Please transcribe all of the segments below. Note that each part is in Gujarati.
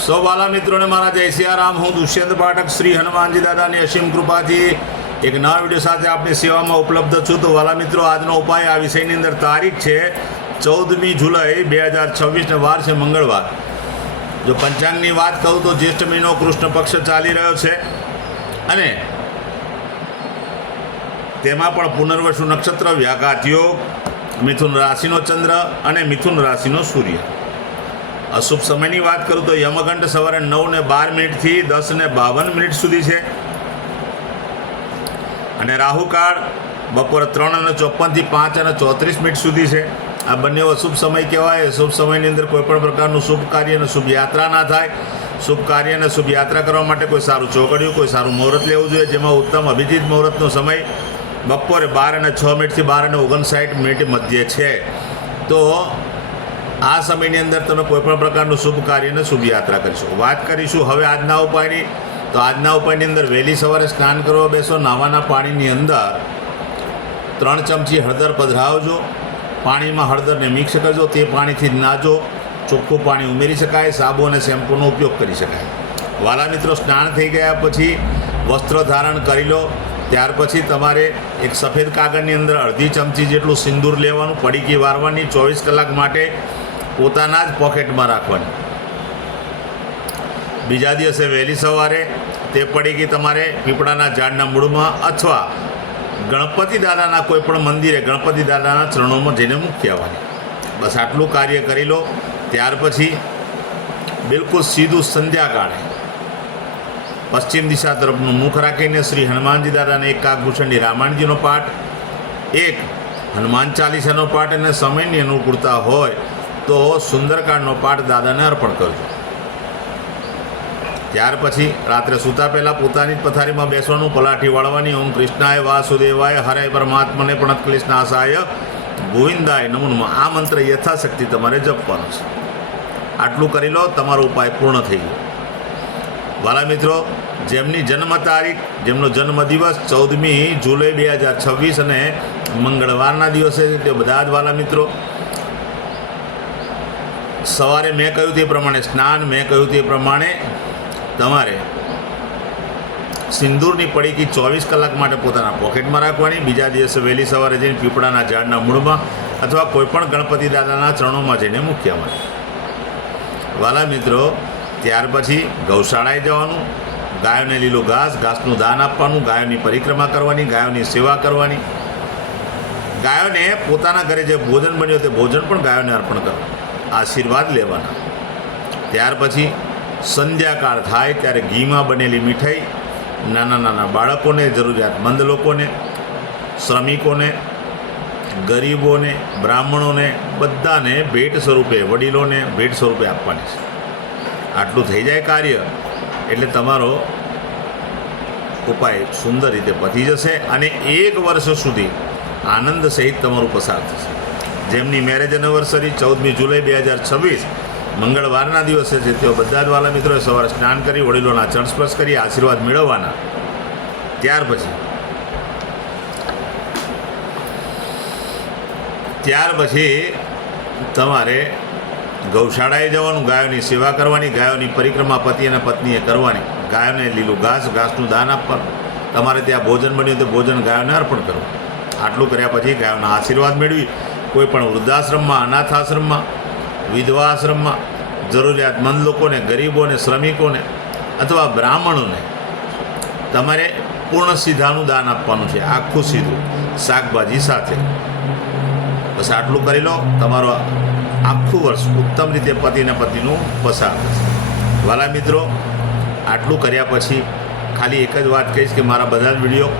સૌ વાલા મિત્રોને મારા જય સિયારામ. હું દુષ્યંત પાઠક શ્રી હનુમાનજી દાદાની અસીમ કૃપાથી એક નવા વિડીયો સાથે આપની સેવામાં ઉપલબ્ધ છું. તો વાલા મિત્રો, આજનો ઉપાય આ વિષયની અંદર તારીખ છે 14મી જુલાઈ 2026 ને વાર છે મંગળવાર. જો પંચાંગની વાત કરું તો જ્યેષ્ઠ મહિનો કૃષ્ણ પક્ષ ચાલી રહ્યો છે અને તેમાં પણ પુનર્વસુ નક્ષત્ર, વ્યાઘાત યોગ, મિથુન રાશિનો ચંદ્ર અને મિથુન રાશિનો સૂર્ય. અશુભ સમયની વાત કરું તો યમઘંટ સવારે 9:12 થી 10:52 સુધી છે અને રાહુકાળ બપોરે 3:54 થી 5:34 સુધી છે. આ બંને અશુભ સમય કહેવાય. શુભ સમયની અંદર કોઈપણ પ્રકારનું શુભ કાર્ય અને શુભ યાત્રા ના થાય. શુભ કાર્ય અને શુભ યાત્રા કરવા માટે કોઈ સારું ચોઘડિયું, કોઈ સારું મુહૂર્ત લેવું જોઈએ, જેમાં ઉત્તમ અભિજીત મુહૂર્તનો સમય બપોરે 12:06 થી 12:59 મધ્ય છે. તો આ સમયની અંદર તમે કોઈપણ પ્રકારનું શુભ કાર્ય અને શુભ યાત્રા કરીશું. વાત કરીશું હવે આજના ઉપાયની. તો આજના ઉપાયની અંદર વહેલી સવારે સ્નાન કરવા બેસો, નાવાના પાણીની અંદર 3 ચમચી હળદર પધરાવજો. પાણીમાં હળદરને મિક્સ કરજો. તે પાણીથી જ નાજો. ચોખ્ખું પાણી ઉમેરી શકાય. સાબુ અને શેમ્પૂનો ઉપયોગ કરી શકાય. વાલા મિત્રો, સ્નાન થઈ ગયા પછી વસ્ત્ર ધારણ કરી લો. ત્યાર પછી તમારે એક સફેદ કાગળની અંદર અડધી ચમચી જેટલું સિંદૂર લેવાનું, પડીકી વારવાની, 24 કલાક માટે પોતાના જ પોકેટમાં રાખવાની. બીજા દિવસે વહેલી સવારે તે પડીકી તમારે પીપળાના ઝાડના મૂળમાં અથવા ગણપતિ દાદાના કોઈ પણ મંદિરે ગણપતિ દાદાના ચરણોમાં જઈને મૂકી આવવાની. બસ આટલું કાર્ય કરી લો. ત્યાર પછી બિલકુલ સીધું સંધ્યાકાળે પશ્ચિમ દિશા તરફનું મુખ રાખીને શ્રી હનુમાનજી દાદાને એક કાગભૂષણની રામાયણજીનો પાઠ, એક હનુમાન ચાલીસાનો પાઠ અને સમયની અનુકૂળતા હોય તો સુંદરકાંડનો પાઠ દાદાને અર્પણ કરજો. ત્યાર પછી રાત્રે સૂતા પહેલાં પોતાની જ પથારીમાં બેસવાનું, પલાઠી વાળવાની. ઓમ કૃષ્ણાય વાસુદેવાય હરે પરમાત્મને પણ ક્લેશનાશાય ગોવિંદાય નમો નમઃ. આ મંત્ર યથાશક્તિ તમારે જપવાનો છે. આટલું કરી લો, તમારો ઉપાય પૂર્ણ થઈ ગયો. વાલા મિત્રો, જેમની જન્મ તારીખ, જેમનો જન્મદિવસ 14મી જુલાઈ 2026 અને મંગળવારના દિવસે તે બધા જ વાલા મિત્રો સવારે મેં કહ્યું તે પ્રમાણે સ્નાન, મેં કહ્યું તે પ્રમાણે તમારે સિંદૂરની પડીકી 24 કલાક માટે પોતાના પોકેટમાં રાખવાની. બીજા દિવસે વહેલી સવારે જઈને પીપળાના ઝાડના મૂળમાં અથવા કોઈપણ ગણપતિ દાદાના ચરણોમાં જઈને મૂકી આવવાની. વાલા મિત્રો, ત્યાર પછી ગૌશાળાએ જવાનું. ગાયોને લીલું ઘાસનું દાન આપવાનું. ગાયોની પરિક્રમા કરવાની. ગાયોની સેવા કરવાની. ગાયોને પોતાના ઘરે જે ભોજન બન્યું તે ભોજન પણ ગાયોને અર્પણ કરવાનું. આશીર્વાદ લેવાના. ત્યાર પછી સંધ્યાકાળ થાય ત્યારે ઘીમાં બનેલી મીઠાઈ નાના નાના બાળકોને, જરૂરિયાતમંદ લોકોને, શ્રમિકોને, ગરીબોને, બ્રાહ્મણોને બધાને ભેટ સ્વરૂપે, વડીલોને ભેટ સ્વરૂપે આપવાની છે. આટલું થઈ જાય કાર્ય એટલે તમારો ઉપાય સુંદર રીતે પતી જશે અને 1 વર્ષ સુધી આનંદ સહિત તમારું પસાર થશે. જેમની મેરેજ એનિવર્સરી 14મી જુલાઈ 2026 મંગળવારના દિવસે છે તેઓ બધા જ વાલા મિત્રોએ સવારે સ્નાન કરી વડીલોના ચરણ સ્પર્શ કરી આશીર્વાદ મેળવવાના. ત્યાર પછી તમારે ગૌશાળાએ જવાનું. ગાયોની સેવા કરવાની. ગાયોની પરિક્રમા પતિ અને પત્નીએ કરવાની. ગાયોને લીલું ઘાસનું દાન આપવાનું. તમારે ત્યાં ભોજન બન્યું તો ભોજન ગાયોને અર્પણ કરવું. આટલું કર્યા પછી ગાયોના આશીર્વાદ મેળવી કોઈ પણ વૃદ્ધાશ્રમમાં, અનાથાશ્રમમાં, વિધવા આશ્રમમાં જરૂરિયાતમંદ લોકોને, ગરીબોને, શ્રમિકોને અથવા બ્રાહ્મણોને તમારે પૂર્ણ સીધાનું દાન આપવાનું છે. આખું સીધું શાકભાજી સાથે. બસ આટલું કરી લો. તમારો આખું વર્ષ ઉત્તમ રીતે પતિને પતિનું પસાર થશે. વાલા મિત્રો, આટલું કર્યા પછી ખાલી એક જ વાત કહીશ કે મારા બધા જ વિડીયો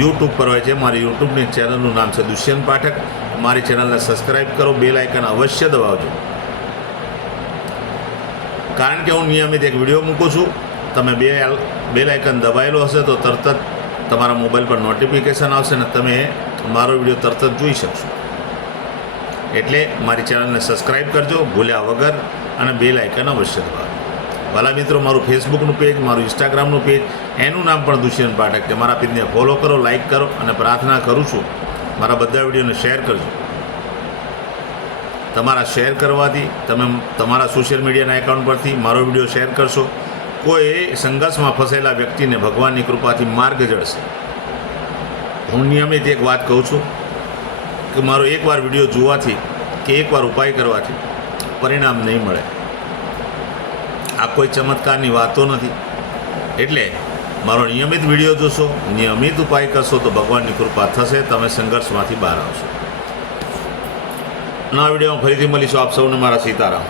યુટ્યુબ પર હોય છે. મારી યુટ્યુબની ચેનલનું નામ છે દુષ્યંત પાઠક. મારી ચેનલને સબસ્ક્રાઈબ કરો. બેલ આઇકન અવશ્ય દબાવજો, કારણ કે હું નિયમિત એક વિડીયો મૂકું છું. તમે બેલ આઇકન દબાવેલો હશે તો તરત જ તમારા મોબાઈલ પર નોટિફિકેશન આવશે અને તમે મારો વિડીયો તરત જ જોઈ શકશો. એટલે મારી ચેનલને સબસ્ક્રાઈબ કરજો ભૂલ્યા વગર અને બેલ આઇકન અવશ્ય દબાવજો. વાલા મિત્રો, મારું ફેસબુકનું પેજ, મારું ઇન્સ્ટાગ્રામનું પેજ, એનું નામ પણ દુષ્યંત પાઠક છે. મારા પેજને ફોલો કરો, લાઈક કરો અને પ્રાર્થના કરું છું મારા બધા વિડીયોને શેર કરજો. તમારા શેર કરવાથી, તમે તમારા સોશિયલ મીડિયાના એકાઉન્ટ પરથી મારો વિડીયો શેર કરશો, કોઈ સંઘર્ષમાં ફસાયેલા વ્યક્તિને ભગવાનની કૃપાથી માર્ગ જળશે. હું નિયમિત એક વાત કહું છું કે મારો એકવાર વિડીયો જોવાથી કે એકવાર ઉપાય કરવાથી પરિણામ નહીં મળે. આ કોઈ ચમત્કારની વાતો નથી. એટલે મારો નિયમિત વિડીયો જોશો, નિયમિત ઉપાય કરશો તો ભગવાનની કૃપા થશે, તમે સંઘર્ષમાંથી બહાર આવશો. નવા વિડીયોમાં ફરીથી મળીશું. આપ સૌને મારા સીતારામ.